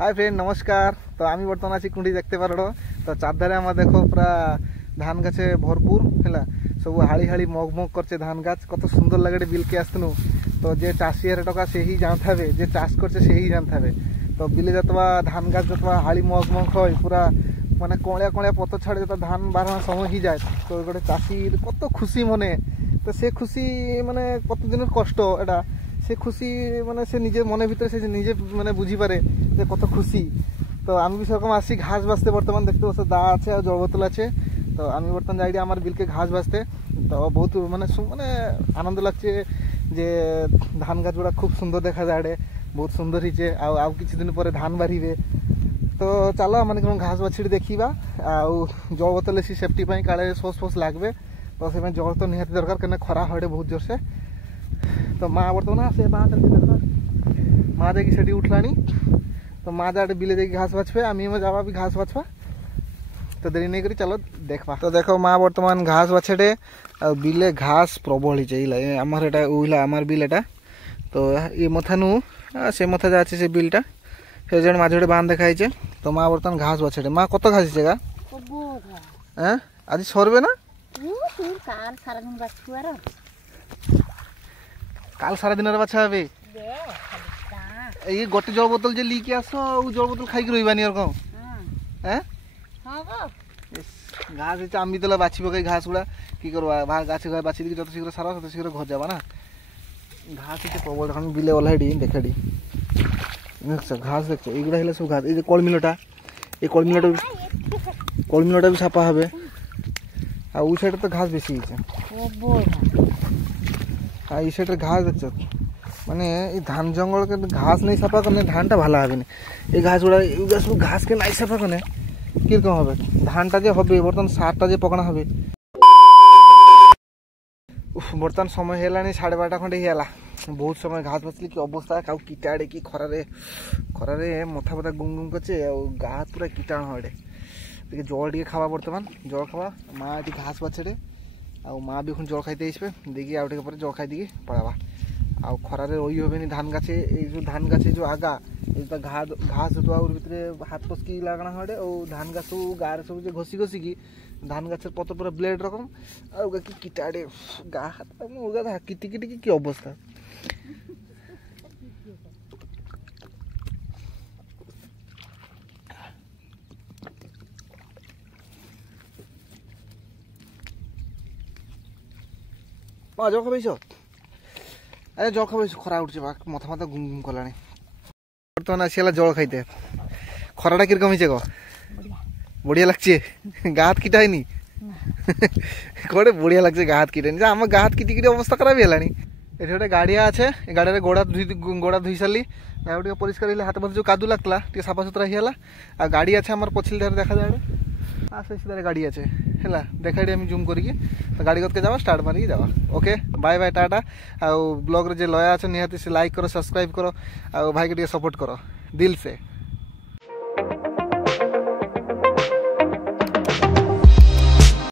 Hi friend नमस्कार। तो आमी बर्तमान आसी कुंडी देखते पारो तो चारधारे आम देखो पूरा धान गाছে भरपूर है सब हाड़ी हाड़ी मग मग करছে धान गाছ कत सुंदर लगे बिलके आसतनु। तो जे चाषी हर टका से ही जानता है जे चाष करছে से ही जानता है। तो बिले जतवा धान गाछ जतवा हाड़ी मग मग হয় पूरा माने कलिया कलिया पत छाड़े जो धान 12 समय ही जाए तो गोटे चाषी कत खुशी मने। तो से खुशी माने कत दिन कष्ट एटा से खुशी माने से निजे मन भीतर से निजे माने बुझी पारे जे कत खुशी। तो आमी भी सेरकम आसी घास बाजते बर्तमान देखते बस दा आछे और जल बोतल आछे। तो आमी बर्तमान जाइडी आमार बिलके घास बाजते तो बहुत माने माने आनंद लागছে जे धान गाछ गुड़ा खूब सुंदर देखा जाए बहुत सुंदर हिचे आउ किछि दिन परे धान बारिबे। तो चलो माने घास बाछड़ी देखिबा आउ जल बोतल एसी सेफ्टी पई काले सोस फोस लागबे। तो से जल तो निहाती दरकार कने खरा हड़े बहुत जोर से। तो माँ बर्तमान से माँ देख माँ देखी से उठलानी। तो माँ जाटे बिले देखी घास बाछबे आमी जावा भी घास बाछवा। तो देरी नहीं करी चलो देखवा। तो देखो माँ बर्तमान घास बाछेटे बिले घास प्रबल ही आमार एटा उइला आमार बिल एटा। तो ये मथा नु से मथा जाचे से बिलटा से जण माझे बांध देखाइछे। तो माँ बर्तमान घास बाछेटे माँ कत घास हिचे गा हैं आज सरबे ना काल सारा दिन बाछा हे ये गोटे जल बोतल जे लिके आस जल बोतल खाई रही और कौन हैं घास आमी तो बाछी पकई घास गुड़ा कि करवा गाछ बाछी दी जो शीघ्र सारा तो शीघ्र घर जावा ना घास प्रबल देखा बिले ओल्हाड़ी देखाड़ी घास देख ये सब घास ये कलमिलटा ये कलमिलटा भी छापा हे आ उ साइड तो घास बेसी ये साइड घास देख माने धान जंगल के घास नहीं साफा करने धान टा भाला हबे ये घास गुड़ा सब घास के नहीं साफा करने किरकम हबे धान टा जे हबे बर्तमान सार टा जे पकड़ा हबे। बर्तमान समय हेलानी 12:30 खंडे हेला बहुत समय घास बचली कि अवस्था काउ कीटाड़े कि खरारे मथा फथा गुम गुम करछे आ गात पूरा कीटाण हडे देखि जल टिके खावा बर्तमान जल खावा माँ ये घास बाछेटे आ माँ भी जल खाइते आसबे देखिए आउ टिके जल खाई दिए पड़ावा आ खरारे रही होबेनी धान गाছে जो धान गाছে जो आगा घास जो भितर हाथ पसकी लागना हडे और धान गाछ गारे सब घसी घसी की धान गाछर पत्र पूरा ब्लेड रकम आ कि कीटाड़े गा हाथ किटी किटी की अवस्था। जल खाइस अरे जल खाइस खरा उठे मथा मथा गुम गुम कला बर्तमान आसीला जल खाइते खराटा किरकम हिचे कह बढ़िया लगचे गात किटा है कड़े बढ़िया लगছে गात किटे आम गात किटी किटी अवस्था खराब है ये गोटे गाड़िया अच्छे गाड़ी गोड़ा धोई सारी टे परिष्कार हाथ मत जो कादू लगता टे सफा सुतरा ही आ गाड़ी अच्छे आम पछिल देखा जाए आसे सीधारे गाड़ी अच्छे है देखा जूम करके तो गाड़ी के जावा स्टार्ट मारिक जावा। ओके बाय बाय टाटा आ ब्लॉग रे जे लया अच्छे निहाती से लाइक करो सब्सक्राइब करो आ भाई के सपोर्ट करो दिल से।